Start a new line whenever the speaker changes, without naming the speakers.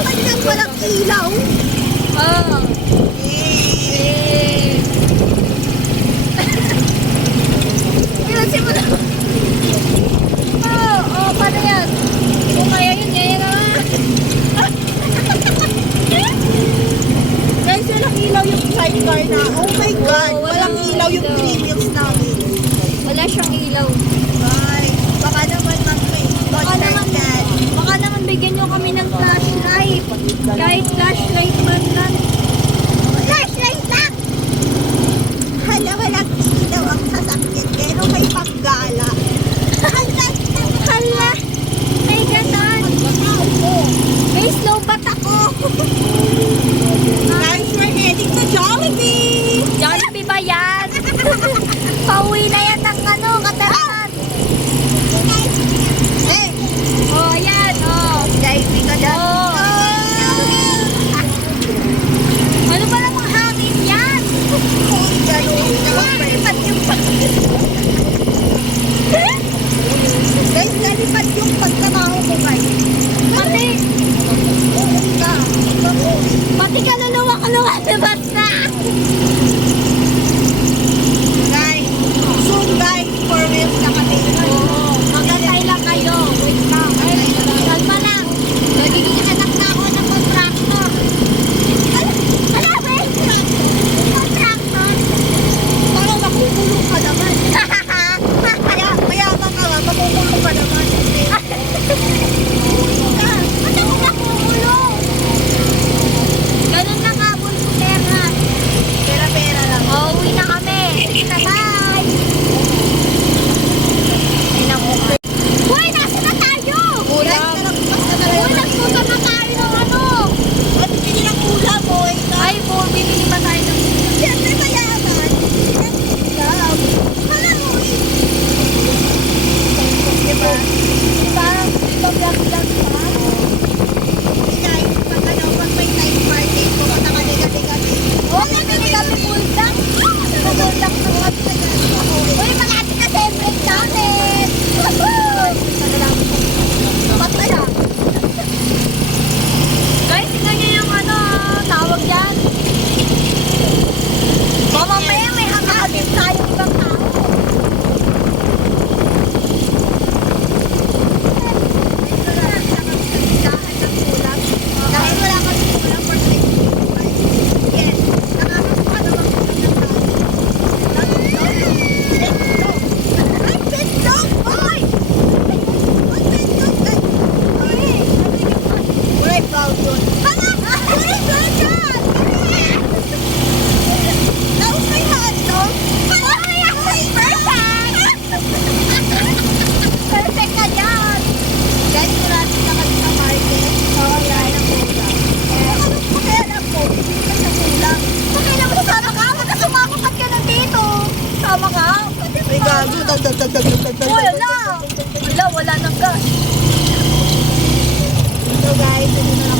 naman yun
ang walang ilaw. Oo. Oh. sidecar na, oh my oh, god,
oh,
walang, ilaw yung premiums namin.
Wala siyang ilaw.
Ay, baka naman mag-may.
Baka naman, baka naman bigyan nyo kami ng flash kahit flashlight man lang.
Flashlight lang! Hala, walang key ang sasakyan. Pero may paggala. Hala!
May ganon! May slow bat ako!
Guys, we're heading to Jollibee!
Jollibee ba yan? Pauwi na yan!
guys, nalipad yung pagtrabaho ko guys.
Pati! Pati kaluluwa ko nung ano ba? Gago. Uy,
wala! Wala, wala
nang gas.
So guys, hindi na lang